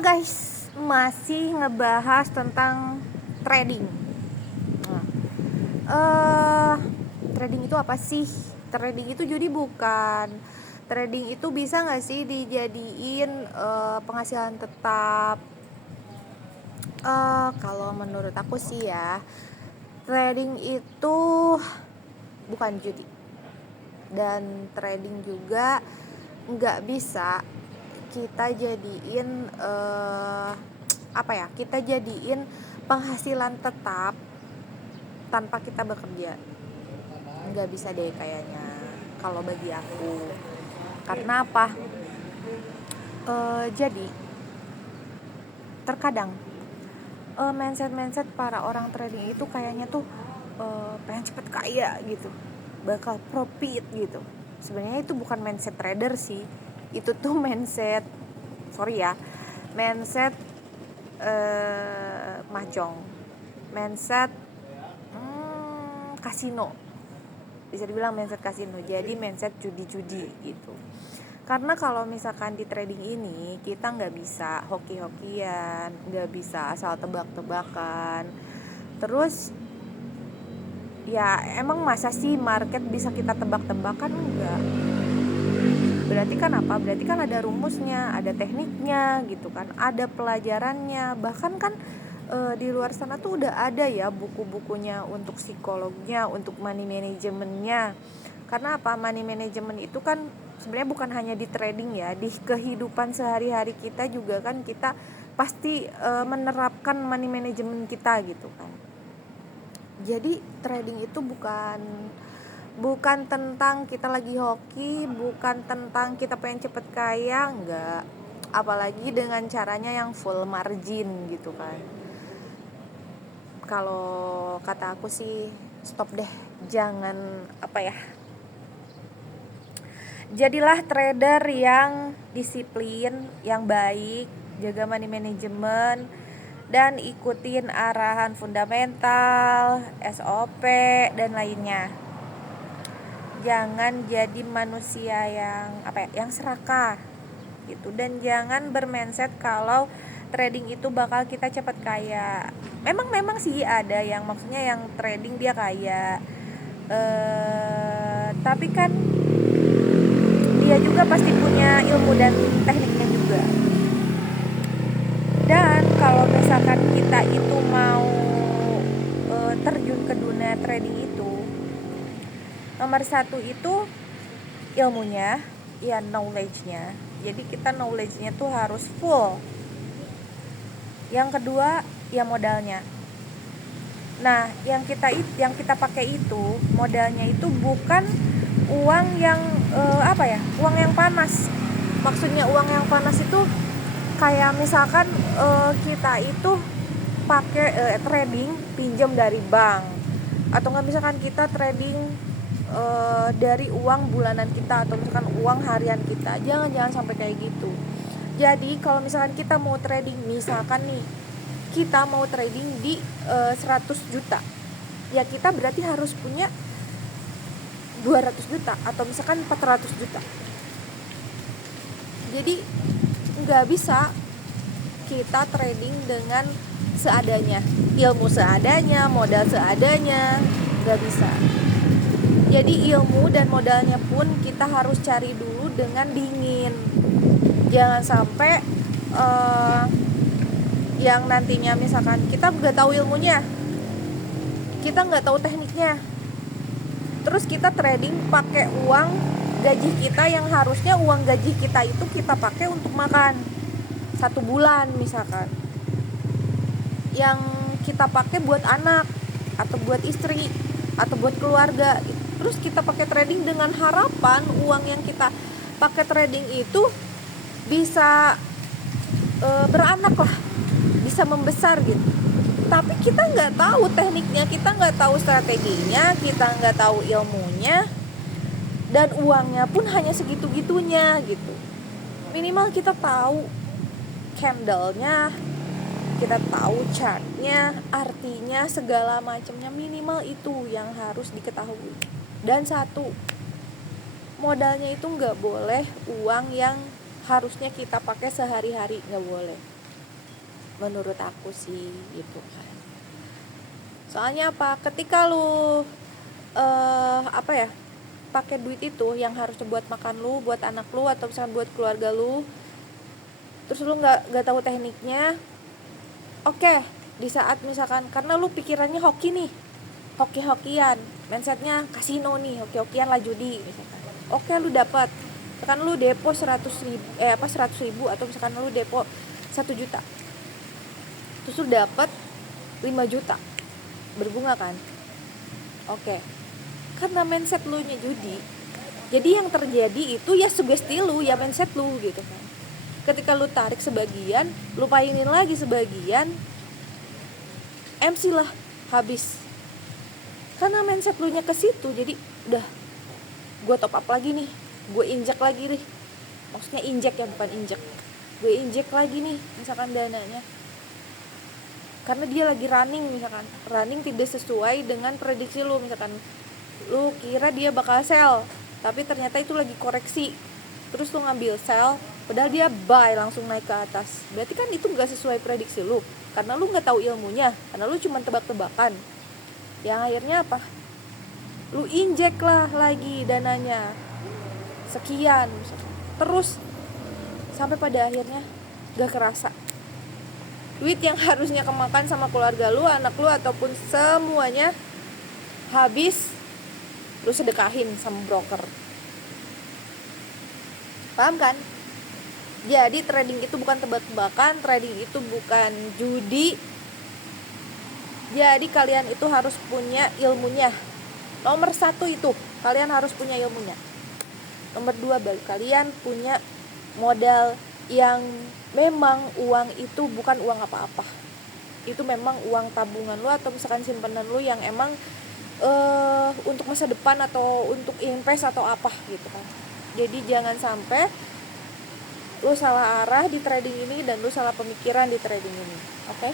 Halo guys, masih ngebahas tentang trading. Nah, eh, Trading itu apa sih? Trading itu jadi bukan. Trading itu bisa nggak sih dijadiin penghasilan tetap? Kalau menurut aku sih ya, trading itu bukan judi. Dan trading juga nggak bisa kita jadiin kita jadiin penghasilan tetap tanpa kita bekerja. Nggak bisa deh kayaknya kalau bagi aku. Karena apa? Jadi terkadang mindset para orang trading itu kayaknya tuh pengen cepet kaya gitu, bakal profit gitu. Sebenarnya itu bukan mindset trader sih, itu tuh mindset mahjong, mindset kasino, bisa dibilang mindset kasino. Jadi mindset judi-judi gitu. Karena kalau misalkan di trading ini kita nggak bisa hoki-hokian, nggak bisa asal tebak-tebakan. Terus ya emang masa sih market bisa kita tebak-tebakan? Enggak. Berarti kan apa? Berarti kan ada rumusnya, ada tekniknya gitu kan, ada pelajarannya. Bahkan kan di luar sana tuh udah ada ya buku-bukunya untuk psikolognya, untuk money manajemennya. Karena apa? Money management itu kan sebenarnya bukan hanya di trading ya, di kehidupan sehari-hari kita juga kan kita pasti menerapkan money management kita gitu kan. Jadi trading itu bukan tentang kita lagi hoki, bukan tentang kita pengen cepet kaya, enggak. Apalagi dengan caranya yang full margin gitu kan. Kalau kata aku sih stop deh, jangan jadilah trader yang disiplin, yang baik, jaga money management, dan ikutin arahan fundamental, SOP, dan lainnya. Jangan jadi manusia yang serakah gitu, dan jangan bermindset kalau trading itu bakal kita cepat kaya. Memang sih ada yang maksudnya yang trading dia kaya, tapi kan dia juga pasti punya ilmu dan tekniknya juga. Dan kalau misalkan kita itu mau terjun ke dunia trading itu, nomor satu itu ilmunya, ya knowledge-nya. Jadi kita knowledge-nya tuh harus full. Yang kedua, ya modalnya. Nah, yang kita pakai itu modalnya itu bukan uang yang uang yang panas. Maksudnya uang yang panas itu kayak misalkan kita itu pakai trading pinjam dari bank, atau nggak misalkan kita trading dari uang bulanan kita, atau misalkan uang harian kita. Jangan sampai kayak gitu. Jadi kalau misalkan kita mau trading, misalkan nih kita mau trading di 100 juta, ya kita berarti harus punya 200 juta atau misalkan 400 juta. Jadi nggak bisa kita trading dengan seadanya, ilmu seadanya, modal seadanya, nggak bisa. Jadi ilmu dan modalnya pun kita harus cari dulu dengan dingin. Jangan sampai yang nantinya misalkan kita nggak tahu ilmunya, kita nggak tahu tekniknya, terus kita trading pakai uang gaji kita, yang harusnya uang gaji kita itu kita pakai untuk makan 1 bulan misalkan, yang kita pakai buat anak atau buat istri atau buat keluarga. Terus kita pakai trading dengan harapan uang yang kita pakai trading itu bisa beranak lah, bisa membesar gitu. Tapi kita nggak tahu tekniknya, kita nggak tahu strateginya, kita nggak tahu ilmunya, dan uangnya pun hanya segitu-gitunya gitu. Minimal kita tahu candlenya, kita tahu chartnya, artinya segala macamnya, minimal itu yang harus diketahui. Dan satu, modalnya itu nggak boleh uang yang harusnya kita pakai sehari-hari, nggak boleh. menurut aku sih gitu kan. Soalnya apa, ketika lu pakai duit itu yang harusnya buat makan lu, buat anak lu, atau misalkan buat keluarga lu, terus lu nggak tahu tekniknya. Oke, di saat misalkan karena lu pikirannya hoki nih, hoki-hokian, mindsetnya kasino nih, hoki-hokian lah judi misalkan. Oke, lu dapat, misalkan lu depo 100.000 atau misalkan lu depo 1 juta, terus lu dapat 5 juta berbunga kan. Oke, karena mindset lu nya judi, jadi yang terjadi itu ya sugesti lu, ya mindset lu gitu kan. Ketika lu tarik sebagian, lu painin lagi sebagian, MC lah, habis. Karena mindset lu nya ke situ, jadi udah, gue top up lagi nih, gue injek lagi nih, maksudnya injek ya, bukan injek, gue injek lagi nih misalkan dananya, karena dia lagi running tidak sesuai dengan prediksi lu. Misalkan lu kira dia bakal sell, tapi ternyata itu lagi koreksi, terus lu ngambil sell, padahal dia buy langsung naik ke atas. Berarti kan itu gak sesuai prediksi lu, karena lu gak tahu ilmunya, karena lu cuma tebak-tebakan. Yang akhirnya apa, lu injek lah lagi dananya sekian terus, sampai pada akhirnya gak kerasa duit yang harusnya kemakan sama keluarga lu, anak lu, ataupun semuanya habis, lu sedekahin sama broker. Paham kan? Jadi trading itu bukan tebak-tebakan, trading itu bukan judi. Jadi kalian itu harus punya ilmunya. Nomor 1 itu, kalian harus punya ilmunya. Nomor 2, baru kalian punya modal yang memang uang itu bukan uang apa-apa. Itu memang uang tabungan lu atau misalkan simpanan lu yang emang untuk masa depan atau untuk invest atau apa gitu kan. Jadi jangan sampai lu salah arah di trading ini dan lu salah pemikiran di trading ini. Oke?